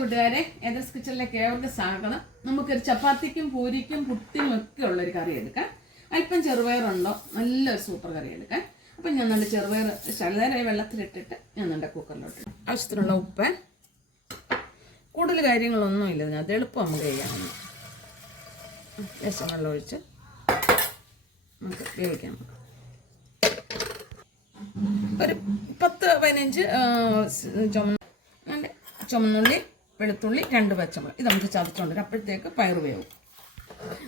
കൂട്ടുകാരെ, ഏദർസ് കിച്ചണിലേക്ക് ഏവർക്കും സ്വാഗതം. നമുക്കൊരു ചപ്പാത്തിക്കും പൂരിക്കും പുട്ടിനും ഒക്കെ ഉള്ളൊരു കറി എടുക്കാം. അല്പം ചെറുപയറുണ്ടോ, നല്ലൊരു സൂപ്പർ കറി എടുക്കാം. അപ്പം ഞാൻ നല്ല ചെറുപയർ ശകലമായി വെള്ളത്തിലിട്ടിട്ട് ഞാൻ നല്ല കുക്കറിലോട്ട് ആവശ്യത്തിനുള്ള ഉപ്പ്, കൂടുതൽ കാര്യങ്ങളൊന്നുമില്ല ഇതിനകത്ത്, എളുപ്പം നമുക്ക് ചെയ്യാമെന്ന്. ലേശം വെള്ളം ഒഴിച്ച് നമുക്ക് വേവിക്കാം. ഒരു 10-15 ചുമന്നുള്ളി, വെളുത്തുള്ളി, 2 പച്ചമുളക് ഇത് നമുക്ക് ചതച്ചുകൊണ്ട് അപ്പോഴത്തേക്ക് പയർ വേവും.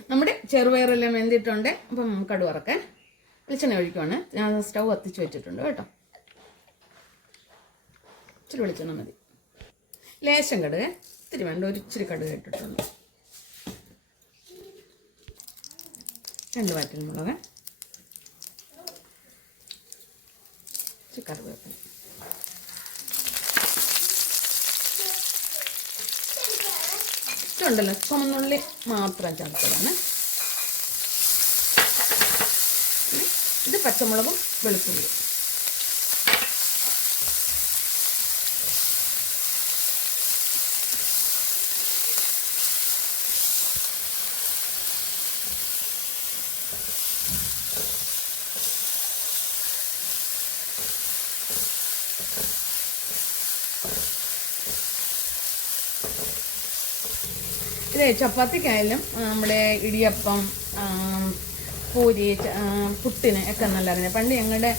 നമ്മുടെ ചെറുപയറെല്ലാം വെന്തിട്ടുണ്ട്. അപ്പം കടുക് വറക്കാൻ വെളിച്ചെണ്ണ ഒഴിക്കുവാണ്. ഞാൻ സ്റ്റൗ കത്തിച്ച് വെച്ചിട്ടുണ്ട് കേട്ടോ. ഇച്ചിരി വെളിച്ചെണ്ണ മതി. ലേശം കടുക്, ഇത്തിരി വേണ്ട, ഒരു ഇച്ചിരി കടുക് ഇട്ടിട്ടുണ്ട്. 2 വറ്റൽമുളക്, ഇച്ചിരി കറിവേപ്പില. ഉണ്ടല്ലോ ചുമന്നുള്ളി മാത്രം ചേർത്തതാണ്. ഇത് പച്ചമുളകും വെളുത്തുള്ളിയും. ഇത് ചപ്പാത്തിക്കായാലും നമ്മുടെ ഇടിയപ്പം, പൂരി, പുട്ടിന് ഒക്കെ നല്ല അറിഞ്ഞത്. പണ്ട് ഞങ്ങളുടെ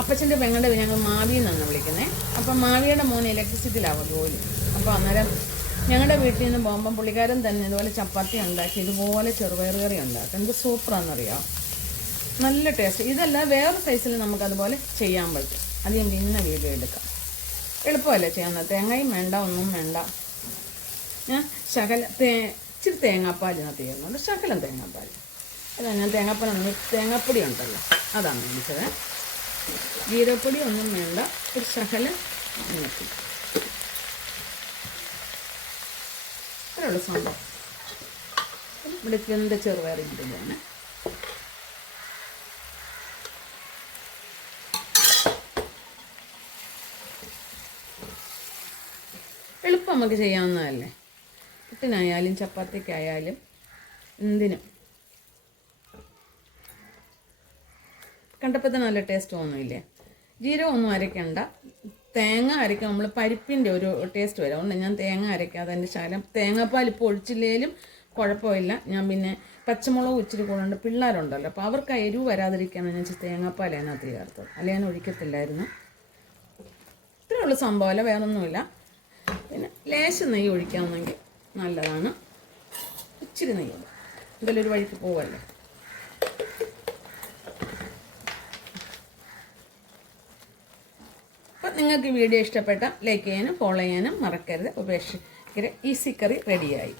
അപ്പച്ചൻ്റെ പെങ്ങളുടെ ഞങ്ങൾ മാവി എന്നാണ് വിളിക്കുന്നത്. അപ്പം മാവിയുടെ മോന് ഇലക്ട്രിസിറ്റിയിലാവും ജോലി. അപ്പോൾ അന്നേരം ഞങ്ങളുടെ വീട്ടിൽ നിന്ന് പോകുമ്പം പുള്ളിക്കാരൻ തന്നെ ഇതുപോലെ ചപ്പാത്തി ഉണ്ടാക്കി ഇതുപോലെ ചെറുപയർ കറി ഉണ്ടാക്കും. എന്ത് സൂപ്പറാണെന്നറിയാം, നല്ല ടേസ്റ്റ്. ഇതല്ല വേറെ സൈസിൽ നമുക്കതുപോലെ ചെയ്യാൻ പറ്റും. അത് ഞാൻ പിന്നെ വീഡിയോ എടുക്കാം. എളുപ്പമല്ലേ ചെയ്യാൻ. തേങ്ങയും വേണ്ട, ഒന്നും വേണ്ട. ഇച്ചിരി തേങ്ങാപ്പാൽ ഇതിനകത്ത് ചെയ്യുന്നുണ്ട്, ശകലം തേങ്ങാപ്പാൽ. അല്ല, ഞാൻ തേങ്ങാപ്പൊടി ഉണ്ടല്ലോ അതാണ് മേടിച്ചത്. ജീരകപ്പൊടി ഒന്നും വേണ്ട, ഒരു ശകലം മഞ്ഞപ്പൊടി. അത്രയുള്ള സംഭവം. ഇവിടെ വെന്ത ചെറുപയർ ഇടുകയാണ്. എളുപ്പം നമുക്ക് ചെയ്യാവുന്നതല്ലേ. പുട്ടിനായാലും ചപ്പാത്തിക്കായാലും എന്തിനും. കണ്ടപ്പോൾ തന്നെ നല്ല ടേസ്റ്റ് തോന്നുന്നില്ലേ. ജീരകം ഒന്നും അരയ്ക്കണ്ട. തേങ്ങ അരയ്ക്കാൻ നമ്മൾ പരിപ്പിൻ്റെ ഒരു ടേസ്റ്റ് വരും. അതുകൊണ്ട് ഞാൻ തേങ്ങ അരയ്ക്കാതെ അതിൻ്റെ ശകലം തേങ്ങാപ്പാൽ ഇപ്പോൾ ഒഴിച്ചില്ലേലും കുഴപ്പമില്ല. ഞാൻ പിന്നെ പച്ചമുളക് ഇച്ചിരി കൂടുണ്ട്, പിള്ളേരുണ്ടല്ലോ, അപ്പോൾ അവർക്ക് എരിവ് വരാതിരിക്കാനാണ് ഞാൻ തേങ്ങാപ്പാൽ അതിനകത്ത് ചേർത്തത്. അല്ലെങ്കിൽ ഞാൻ ഒഴിക്കത്തില്ലായിരുന്നു. ഇത്രയുള്ള സംഭവമല്ല, വേറൊന്നുമില്ല. പിന്നെ ലേശം നെയ്യ് ഒഴിക്കാമെന്നെങ്കിൽ നല്ലതാണ്. ഇച്ചിരി നെയ്യ്, എന്തെങ്കിലും ഒരു വഴിക്ക് പോവല്ലേ. അപ്പം നിങ്ങൾക്ക് വീഡിയോ ഇഷ്ടപ്പെട്ട ലൈക്ക് ചെയ്യാനും ഫോളോ ചെയ്യാനും മറക്കരുത്. ഉപേക്ഷിക്കരുത്. ഈസി കറി റെഡിയായി.